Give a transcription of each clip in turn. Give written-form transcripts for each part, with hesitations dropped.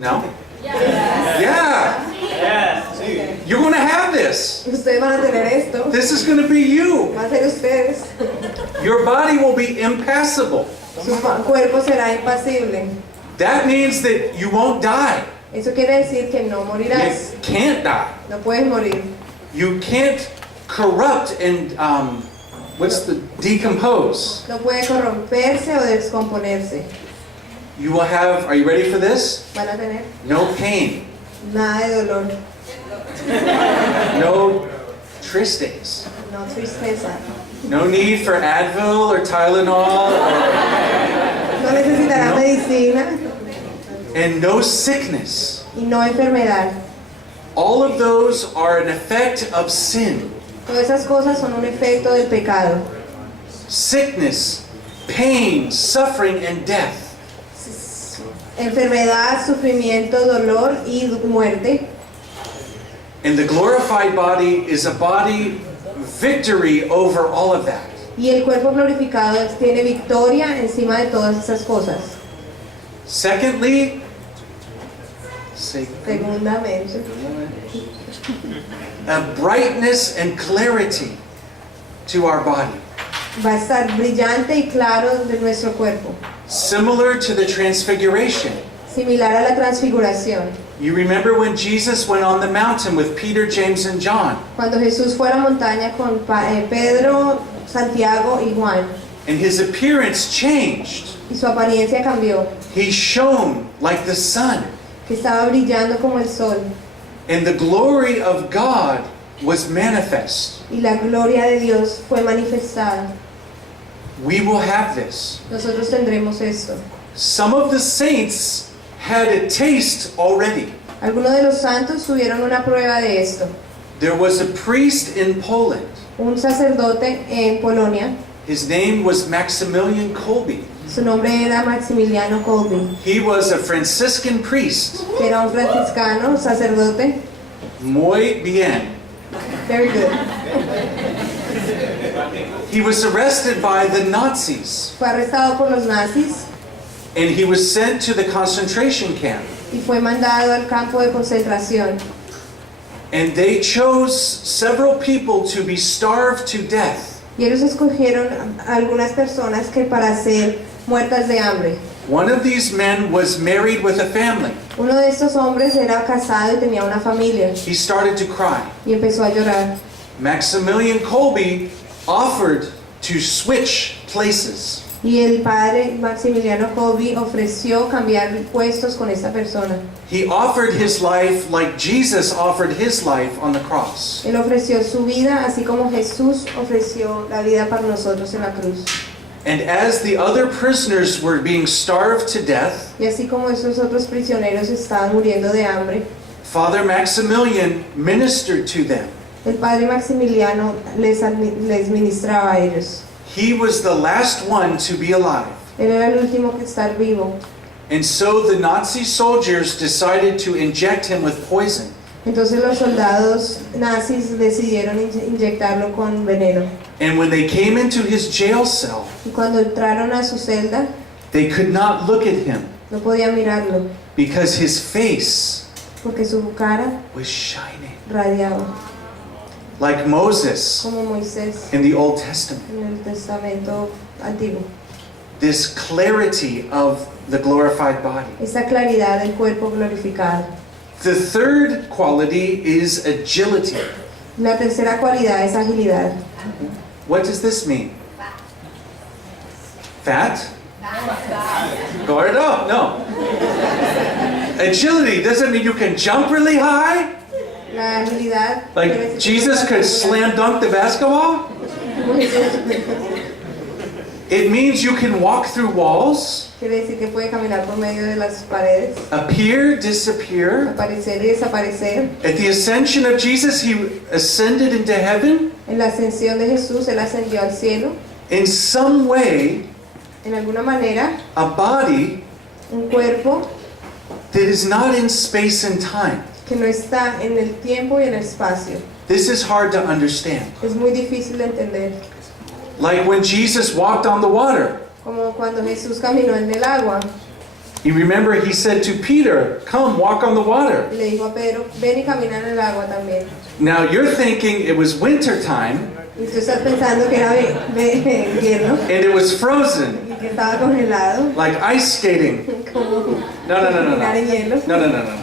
No? Yes. Yeah. Yes. You're going to have this. Ustedes van a tener esto. This is going to be you. Va a ser ustedes. Your body will be impassible. Su cuerpo será impasible. That means that you won't die. Eso quiere decir que no morirás. You can't die. No puedes morir. You can't corrupt and decompose. No puede corromperse o descomponerse. You will have, are you ready for this? Van a tener No pain. nada de dolor, No tristes. no tristeza. No need for Advil or Tylenol. No necesitará No. medicina And no sickness. y no enfermedad. All of those are an effect of sin. Todas esas cosas son un efecto del pecado. Sickness, pain, suffering, and death. Enfermedad, sufrimiento, dolor y muerte. And the glorified body is a body victory over all of that. Y el cuerpo glorificado tiene victoria encima de todas esas cosas. Secondly, Segundamente, a brightness and clarity to our body, va a estar brillante y claro de nuestro cuerpo, similar to the transfiguration. similar a la transfiguración. You remember when Jesus went on the mountain with Peter, James, and John, Cuando Jesús fue a la montaña con Pedro, Santiago y Juan, and his appearance changed. y su apariencia cambió, He shone like the sun, que estaba brillando como el sol, and the glory of God was manifest. y la gloria de Dios fue manifestada. We will have this. Nosotros tendremos esto. Some of the saints had a taste already. Algunos de los santos tuvieron una prueba de esto. There was a priest in Poland. Un sacerdote en Polonia, His name was Maximilian Kolbe. su nombre era Maximiliano Kolbe, He was a Franciscan priest. que era un franciscano, sacerdote. Muy bien. Very good. He was arrested by the Nazis, Fue arrestado por los nazis and he was sent to the concentration camp. y fue mandado al campo de concentración. And they chose several people to be starved to death. Y ellos escogieron a algunas personas que para ser muertas de hambre. One of these men was married with a family. Uno de estos hombres era casado y tenía una familia He started to cry. y empezó a llorar. Maximilian Kolbe offered to switch places. Y el padre Maximiliano Kolbe ofreció cambiar puestos con esta persona. He offered his life like Jesus offered his life on the cross. Él ofreció su vida así como Jesús ofreció la vida para nosotros en la cruz. And as the other prisoners were being starved to death, Y así como esos otros prisioneros estaban muriendo de hambre, Father Maximilian ministered to them. el padre Maximiliano les ministraba a ellos. He was the last one to be alive. Él era el último que estar vivo. And so the Nazi soldiers decided to inject him with poison. Entonces los soldados nazis decidieron inyectarlo con veneno. And when they came into his jail cell, Y cuando entraron a su celda, they could not look at him no podía mirarlo because his face porque su cara was shining radiaba like Moses como Moisés in the Old Testament. en el Testamento Antiguo. This clarity of the glorified body. Esta claridad del cuerpo glorificado. The third quality is agility. La tercera cualidad es agilidad. What does this mean? Fat? Gordo? No. Agility doesn't mean you can jump really high. La agilidad. quiere Like decir que Jesus could slam dunk the basketball. It means you can walk through walls, Quiere decir que puede caminar por medio de las paredes, appear, disappear. aparecer y desaparecer. At the ascension of Jesus, he ascended into heaven. En la ascensión de Jesús, Él ascendió al cielo. In some way, En alguna manera, a body un cuerpo that is not in space and time. que no está en el tiempo y en el espacio. This is hard to understand. Es muy difícil de entender. Like when Jesus walked on the water. Como cuando Jesús caminó en el agua. You remember he said to Peter, come walk on the water. Y le dijo a Pedro, ven y camina en el agua también. Now you're thinking it was winter time Y tú estás pensando que era invierno and it was frozen, y que estaba congelado, like ice skating. como No, no, no, no, caminar en no. hielo. No, no, no, no.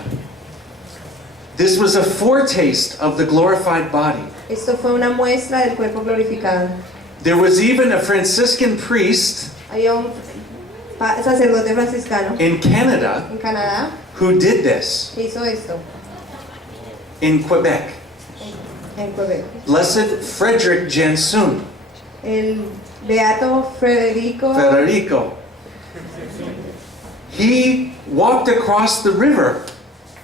This was a foretaste of the glorified body. Esto fue una muestra del cuerpo glorificado. There was even a Franciscan priest Había un sacerdote franciscano in Canada en Canadá who did this que hizo esto in Quebec. en Quebec. Blessed Frederick Jansun. El beato Federico. He walked across the river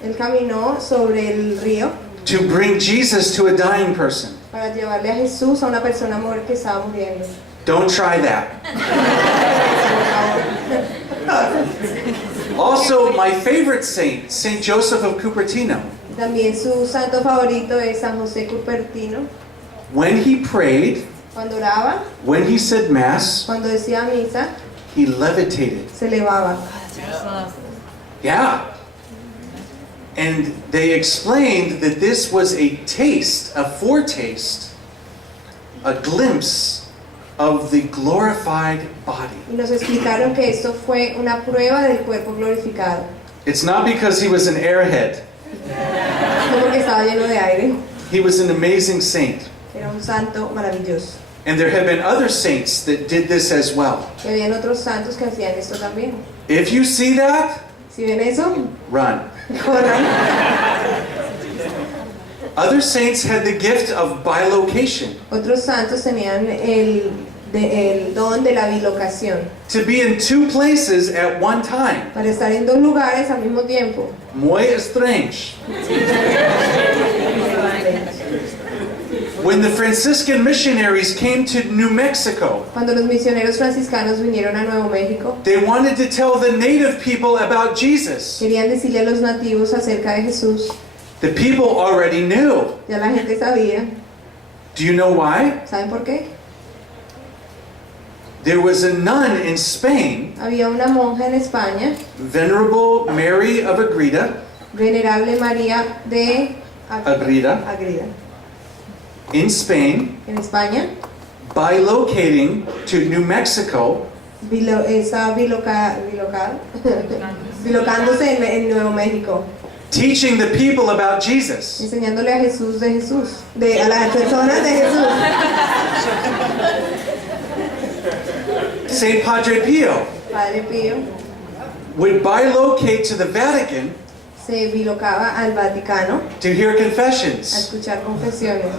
él caminó sobre el río to bring Jesus to a dying person. para llevarle a Jesús a una persona que estaba muriendo. Don't try that. Also, my favorite saint, Saint Joseph of Cupertino. También su santo favorito es San José Cupertino. When he prayed, Cuando oraba, when he said Mass, cuando decía misa, he levitated. se elevaba. Yeah. And they explained that this was a taste, a foretaste, a glimpse of the glorified body. Y nos explicaron que esto fue una prueba del cuerpo glorificado. It's not because he was an airhead. No porque estaba lleno de aire, He was an amazing saint. era un santo maravilloso. And there have been other saints that did this as well. Y habían otros santos que hacían esto también. If you see that, Si ven eso, run. corran. Other saints had the gift of bilocation, Otros santos tenían el don de la bilocación, to be in two places at one time. para estar en dos lugares al mismo tiempo. Muy strange. When the Franciscan missionaries came to New Mexico, Cuando los misioneros franciscanos vinieron a Nuevo México, they wanted to tell the native people about Jesus. querían decirle a los nativos acerca de Jesús. The people already knew. Ya la gente sabía. Do you know why? ¿Saben por qué? There was a nun in Spain, Había una monja en España, Venerable Mary of Agreda, Venerable María de Agreda, Agreda, in Spain, en España, bilocating to New Mexico, estaba bilocándose en Nuevo México, teaching the people about Jesus. enseñándole a Jesús de Jesús, a las personas de Jesús. Saint Padre Pio Padre Pío would bilocate to the Vatican se bilocaba al Vaticano to hear a confessions. escuchar confesiones.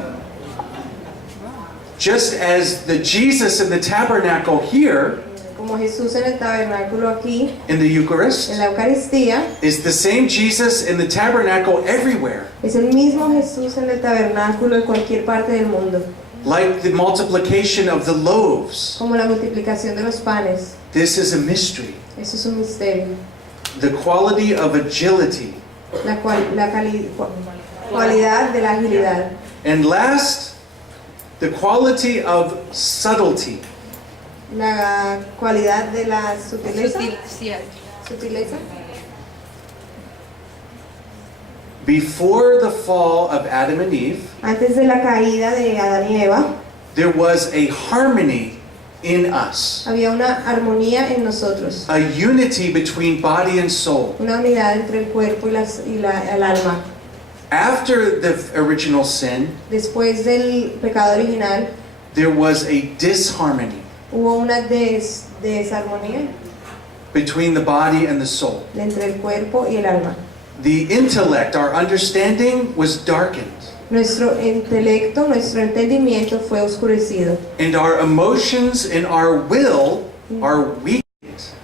Just as the Jesus in the tabernacle here Como Jesús en el tabernáculo aquí, in the Eucharist en la Eucaristía, is the same Jesus in the tabernacle everywhere. es el mismo Jesús en el tabernáculo en cualquier parte del mundo. Like the multiplication of the loaves. Como la multiplicación de los panes. This is a mystery. Eso es un misterio. The quality of agility. La cualidad de la agilidad. And last, the quality of subtlety. La cualidad de la sutileza. Sutileza. Before the fall of Adam and Eve, Antes de la caída de Adán y Eva, there was a harmony in us, había una armonía en nosotros. a unity between body and soul. Una unidad entre el cuerpo y el alma. After the original sin, Después del pecado original, there was a disharmony hubo una desarmonía between the body and the soul. entre el cuerpo y el alma. The intellect, our understanding, was darkened, Nuestro intelecto, nuestro entendimiento fue oscurecido. and our emotions and our will are weakened,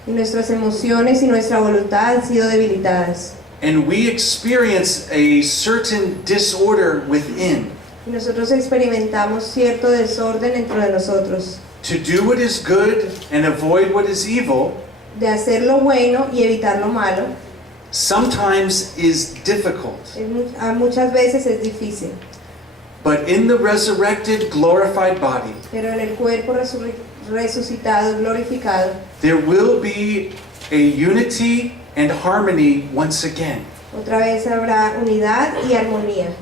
Y nuestras emociones y nuestra voluntad han sido debilitadas. and we experience a certain disorder within. Y nosotros experimentamos cierto desorden dentro de nosotros. To do what is good and avoid what is evil De hacer lo bueno y evitar lo malo, sometimes is difficult. muchas veces es difícil. But in the resurrected, glorified body, Pero en el cuerpo resucitado, glorificado, there will be a unity and harmony once again. Otra vez habrá unidad y armonía.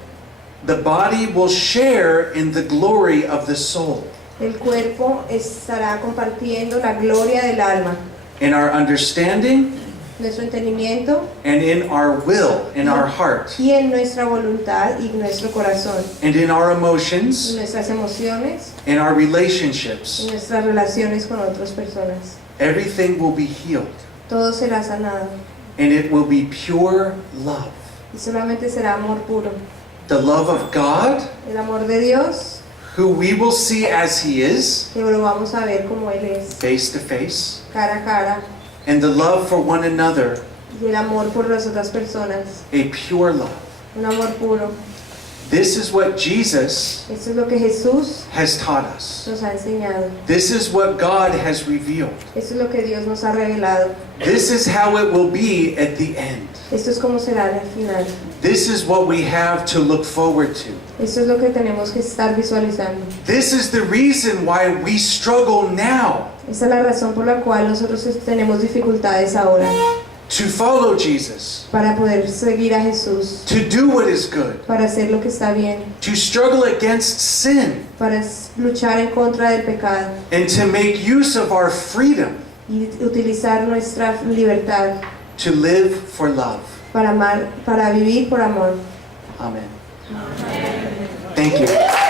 The body will share in the glory of the soul, El cuerpo estará compartiendo la gloria del alma, in our understanding nuestro entendimiento and in our will, in our heart, y en nuestra voluntad y nuestro corazón, and in our y emotions, nuestras emociones in our y relationships. nuestras relaciones con otras personas. Everything will be healed, Todo será sanado and it will be pure love. y solamente será amor puro. The love of God, El amor de Dios, who we will see as He is, que lo vamos a ver como Él es, face to face, cara a cara, and the love for one another, y el amor por las otras personas, a pure love. un amor puro. This is what Jesus Esto es lo que Jesús has taught us. nos ha enseñado. This is what God has revealed. Esto es lo que Dios nos ha revelado. This is how it will be at the end. Esto es como será al final. This is what we have to look forward to. Esto es lo que tenemos que estar visualizando. This is the reason why we struggle now Esta es la razón por la cual nosotros tenemos dificultades ahora to follow Jesus, para poder seguir a Jesús, to do what is good, para hacer lo que está bien, to struggle against sin, para luchar en contra del pecado and to make use of our freedom y utilizar nuestra libertad to live for love. para amar, para vivir por amor. Amen. Thank you.